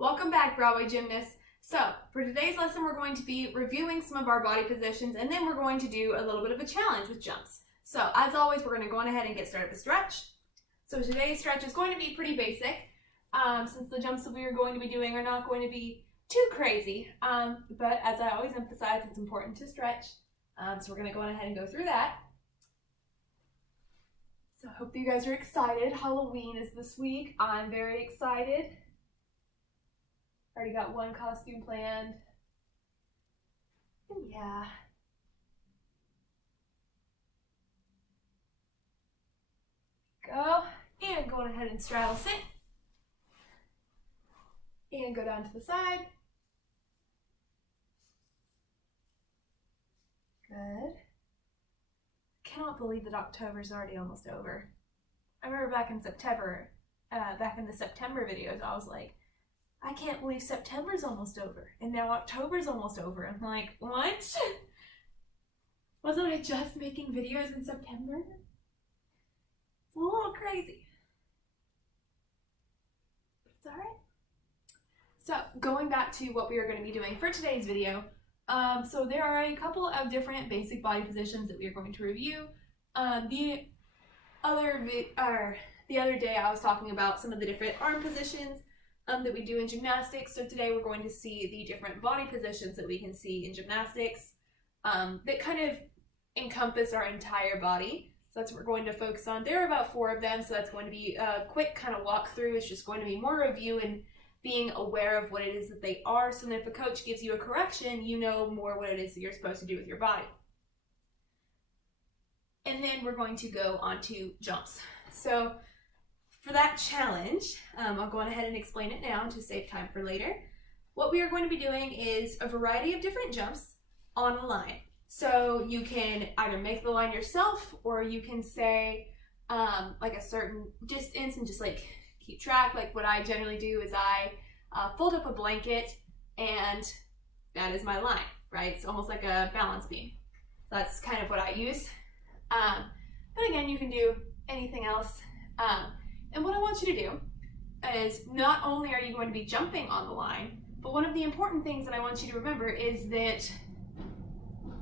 Welcome back, Broadway gymnasts. So, for today's lesson, we're going to be reviewing some of our body positions, and then we're going to do a little bit of a challenge with jumps. So, as always, we're going to go on ahead and get started with stretch. So, today's stretch is going to be pretty basic, since the jumps that we are going to be doing are not going to be too crazy. But as I always emphasize, it's important to stretch. So, we're going to go on ahead and go through that. So, I hope you guys are excited. Halloween is this week. I'm very excited. Already got one costume planned. And yeah. Go. And go ahead and straddle sit. And go down to the side. Good. Cannot believe that October is already almost over. I remember back in September, back in the September videos, I was like, I can't believe September's almost over, and now October's almost over. I'm like, what? Wasn't I just making videos in September? It's a little crazy. It's all right. So going back to what we are going to be doing for today's video, so there are a couple of different basic body positions that we are going to review. The other day I was talking about some of the different arm positions that we do in gymnastics. So today we're going to see the different body positions that we can see in gymnastics that kind of encompass our entire body. So that's what we're going to focus on. There are about 4 of them, so that's going to be a quick kind of walkthrough. It's just going to be more review and being aware of what it is that they are, so that if a coach gives you a correction, you know more what it is that you're supposed to do with your body. And then we're going to go on to jumps. So for that challenge, I'll go on ahead and explain it now to save time for later. What we are going to be doing is a variety of different jumps on a line. So you can either make the line yourself, or you can say like a certain distance and just like keep track. Like what I generally do is I fold up a blanket, and that is my line, right? It's almost like a balance beam. So that's kind of what I use. But again, you can do anything else. And what I want you to do is, not only are you going to be jumping on the line, but one of the important things that I want you to remember is that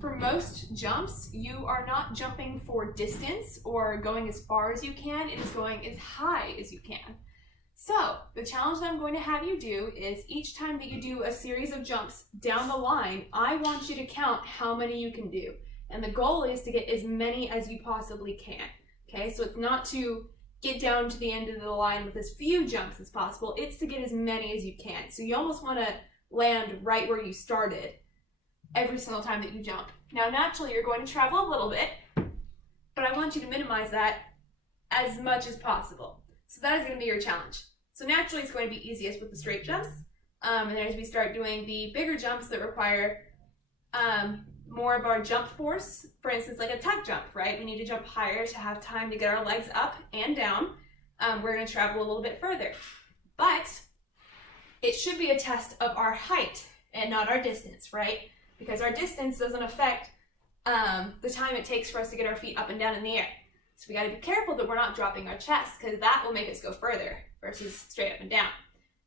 for most jumps, you are not jumping for distance or going as far as you can. It is going as high as you can. So the challenge that I'm going to have you do is, each time that you do a series of jumps down the line, I want you to count how many you can do. And the goal is to get as many as you possibly can. Okay, so it's not to get down to the end of the line with as few jumps as possible. It's to get as many as you can. So you almost want to land right where you started every single time that you jump. Now, naturally, you're going to travel a little bit, but I want you to minimize that as much as possible. So that is going to be your challenge. So naturally, it's going to be easiest with the straight jumps. And then as we start doing the bigger jumps that require more of our jump force, for instance, like a tuck jump, right? We need to jump higher to have time to get our legs up and down. We're going to travel a little bit further. But it should be a test of our height and not our distance, right? Because our distance doesn't affect the time it takes for us to get our feet up and down in the air. So we got to be careful that we're not dropping our chest, because that will make us go further versus straight up and down.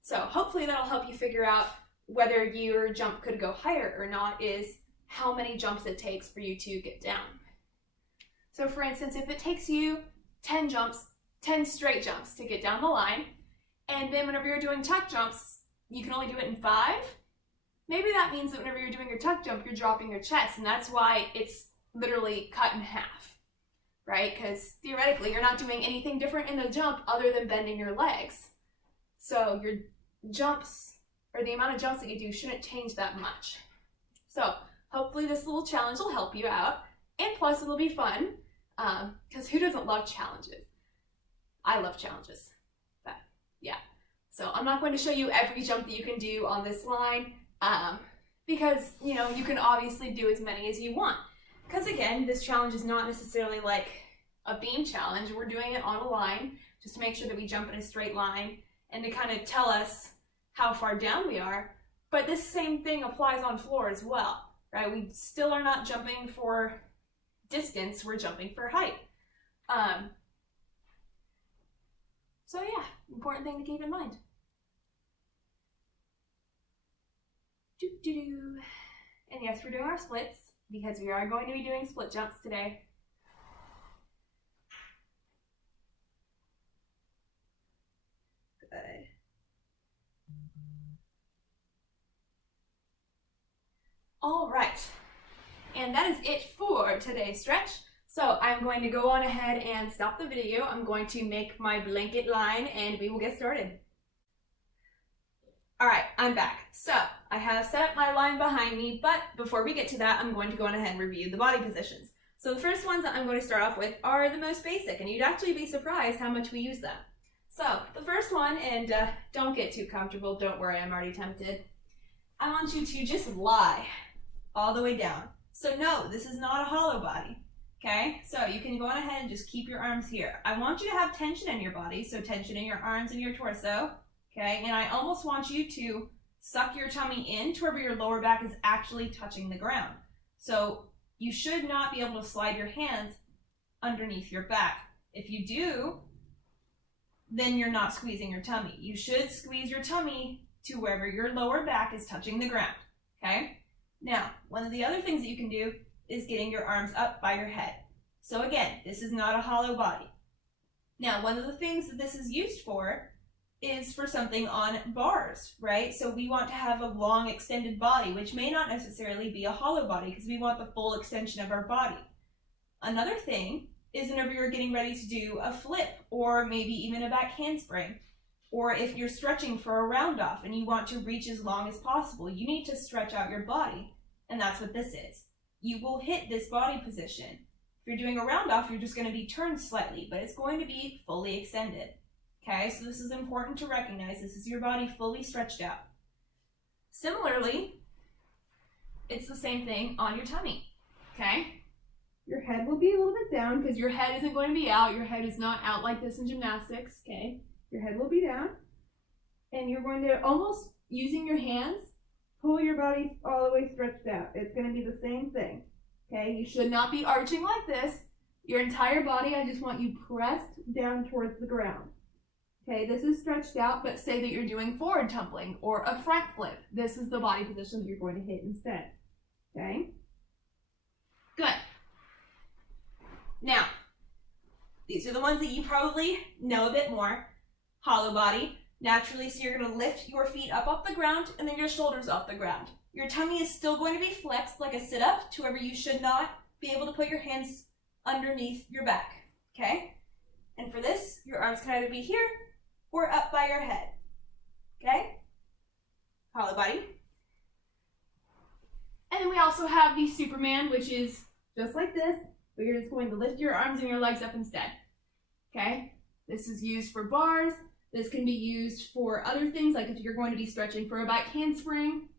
So hopefully that'll help you figure out whether your jump could go higher or not, is how many jumps it takes for you to get down. So for instance, if it takes you 10 straight jumps to get down the line, and then whenever you're doing tuck jumps, you can only do it in 5, maybe that means that whenever you're doing your tuck jump, you're dropping your chest, and that's why it's literally cut in half, right? Because theoretically, you're not doing anything different in the jump other than bending your legs. So your jumps, or the amount of jumps that you do, shouldn't change that much. So hopefully this little challenge will help you out, and plus it'll be fun, because who doesn't love challenges? I love challenges, but yeah. So I'm not going to show you every jump that you can do on this line, because, you know, you can obviously do as many as you want. Because again, this challenge is not necessarily like a beam challenge. We're doing it on a line just to make sure that we jump in a straight line and to kind of tell us how far down we are. But this same thing applies on floor as well. Right, we still are not jumping for distance, we're jumping for height. So yeah, important thing to keep in mind. Doo-doo-doo. And yes, we're doing our splits because we are going to be doing split jumps today. Good. All right, and that is it for today's stretch. So I'm going to go on ahead and stop the video. I'm going to make my blanket line and we will get started. All right, I'm back. So I have set up my line behind me, but before we get to that, I'm going to go on ahead and review the body positions. So the first ones that I'm going to start off with are the most basic, and you'd actually be surprised how much we use them. So the first one, and don't get too comfortable, don't worry, I'm already tempted. I want you to just lie all the way down. So no, this is not a hollow body, okay? So you can go on ahead and just keep your arms here. I want you to have tension in your body, so tension in your arms and your torso, okay? And I almost want you to suck your tummy in to where your lower back is actually touching the ground. So you should not be able to slide your hands underneath your back. If you do, then you're not squeezing your tummy. You should squeeze your tummy to wherever your lower back is touching the ground, okay? Now, one of the other things that you can do is getting your arms up by your head. So again, this is not a hollow body. Now, one of the things that this is used for is for something on bars, right? So we want to have a long extended body, which may not necessarily be a hollow body because we want the full extension of our body. Another thing is whenever you're getting ready to do a flip or maybe even a back handspring, or if you're stretching for a round off and you want to reach as long as possible, you need to stretch out your body, and that's what this is. You will hit this body position. If you're doing a round off, you're just going to be turned slightly, but it's going to be fully extended. Okay, so this is important to recognize. This is your body fully stretched out. Similarly, it's the same thing on your tummy, okay? Your head will be a little bit down because your head isn't going to be out. Your head is not out like this in gymnastics, okay? Your head will be down, and you're going to, almost using your hands, pull your body all the way stretched out. It's going to be the same thing, okay? You should not be arching like this. Your entire body, I just want you pressed down towards the ground. Okay, this is stretched out, but say that you're doing forward tumbling or a front flip. This is the body position that you're going to hit instead, okay? Good. Now, these are the ones that you probably know a bit more. Hollow body, naturally, so you're going to lift your feet up off the ground and then your shoulders off the ground. Your tummy is still going to be flexed like a sit-up to wherever you should not be able to put your hands underneath your back, okay? And for this, your arms can either be here or up by your head, okay? Hollow body. And then we also have the Superman, which is just like this, but you're just going to lift your arms and your legs up instead, okay? This is used for bars. This can be used for other things, like if you're going to be stretching for a back handspring,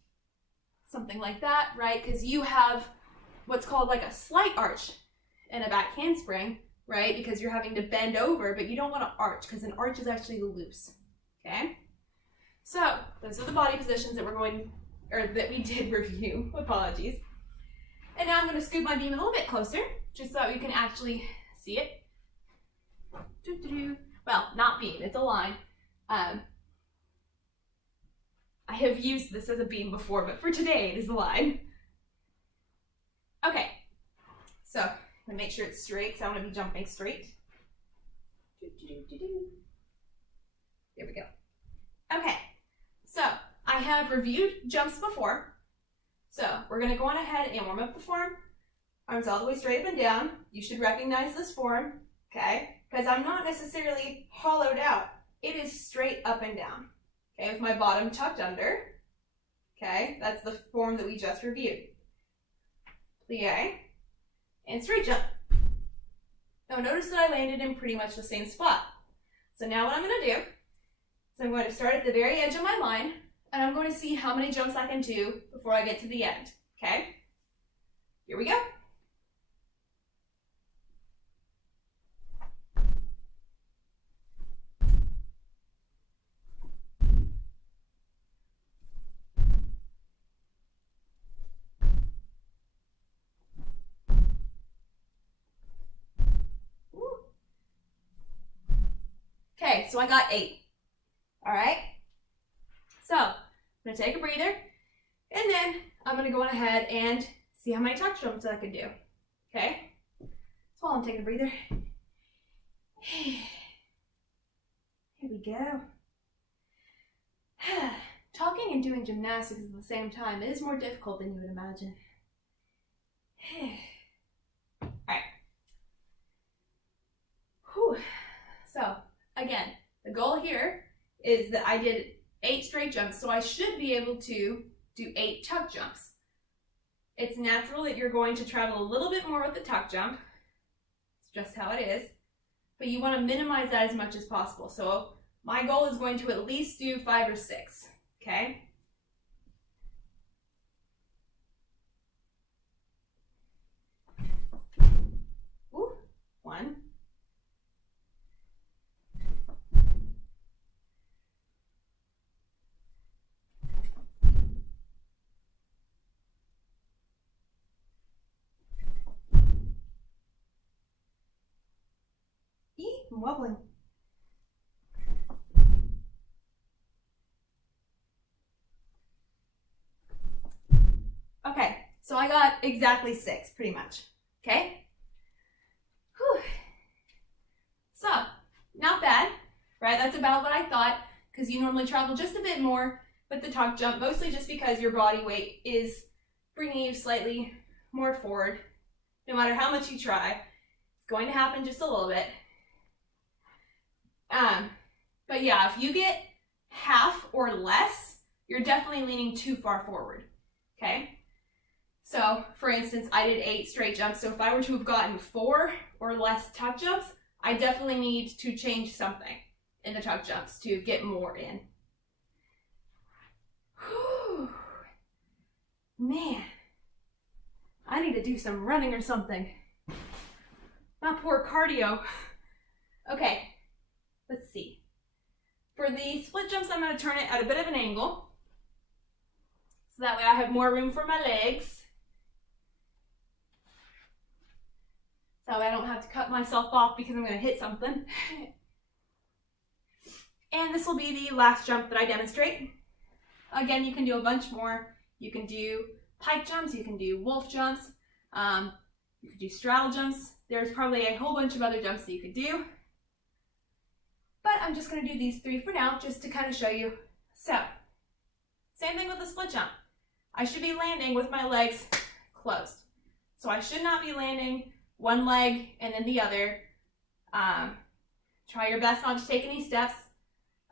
something like that, right? Because you have what's called like a slight arch in a back handspring, right? Because you're having to bend over, but you don't want to arch because an arch is actually loose, okay? So those are the body positions that that we did review, apologies. And now I'm going to scoot my beam a little bit closer, just so you can actually see it. Well, not beam, it's a line. I have used this as a beam before, but for today it is a line. Okay, so I'm gonna make sure it's straight, so I'm gonna be jumping straight. There we go. Okay, so I have reviewed jumps before. So we're gonna go on ahead and warm up the form. Arms all the way straight up and down. You should recognize this form, okay? Because I'm not necessarily hollowed out. It is straight up and down, okay, with my bottom tucked under, okay? That's the form that we just reviewed. Plie, and straight jump. Now notice that I landed in pretty much the same spot. So now what I'm gonna do is I'm going to start at the very edge of my line, and I'm going to see how many jumps I can do before I get to the end, okay? Here we go. Okay, so I got 8. All right? So, I'm going to take a breather, And then I'm gonna go on ahead and see how many tuck jumps I can do, okay? So while I'm taking a breather, here we go. Talking and doing gymnastics at the same time is more difficult than you would imagine. All right. Whew. So again, the goal here is that I did 8 straight jumps, so I should be able to do 8 tuck jumps. It's natural that you're going to travel a little bit more with the tuck jump. It's just how it is. But you want to minimize that as much as possible. So my goal is going to at least do 5 or 6, okay? Ooh, 1. I'm wobbling. Okay, so I got exactly 6, pretty much, okay? Whew. So, not bad, right? That's about what I thought, because you normally travel just a bit more with the tuck jump, mostly just because your body weight is bringing you slightly more forward. No matter how much you try, it's going to happen just a little bit. But yeah, if you get half or less, you're definitely leaning too far forward, okay? So, for instance, I did 8 straight jumps, so if I were to have gotten 4 or less tuck jumps, I definitely need to change something in the tuck jumps to get more in. Whew. Man, I need to do some running or something. My poor cardio. Okay, let's see. For the split jumps, I'm going to turn it at a bit of an angle, so that way I have more room for my legs. So I don't have to cut myself off because I'm going to hit something. And this will be the last jump that I demonstrate. Again, you can do a bunch more. You can do pike jumps, you can do wolf jumps, you can do straddle jumps. There's probably a whole bunch of other jumps that you could do. But I'm just going to do these 3 for now, just to kind of show you. So, same thing with the split jump. I should be landing with my legs closed. So I should not be landing one leg and then the other. Try your best not to take any steps,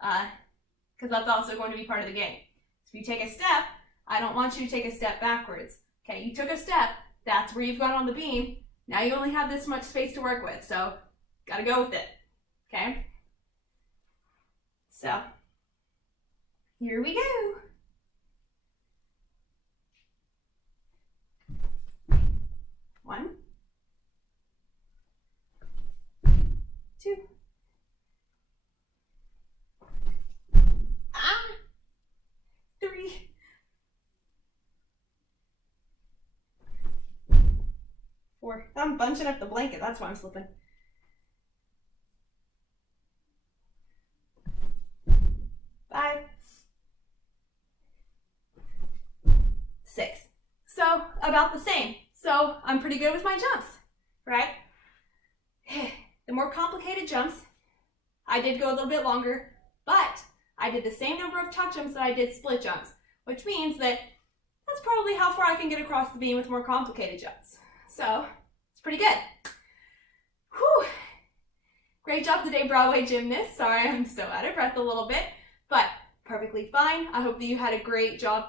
because that's also going to be part of the game. So if you take a step, I don't want you to take a step backwards. Okay, you took a step, that's where you've got on the beam. Now you only have this much space to work with, so gotta go with it, okay? So, here we go. One, 2, ah, 3, 4. I'm bunching up the blanket, that's why I'm slipping. 5, 6. So about the same. So I'm pretty good with my jumps, right? The more complicated jumps, I did go a little bit longer, but I did the same number of tuck jumps that I did split jumps, which means that that's probably how far I can get across the beam with more complicated jumps. So it's pretty good. Whew. Great job today, Broadway gymnasts. Sorry, I'm so out of breath a little bit, but perfectly fine. I hope that you had a great job.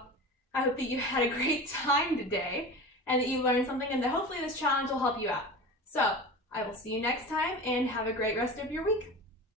I hope that you had a great time today and that you learned something, and that hopefully this challenge will help you out. So I will see you next time, and have a great rest of your week.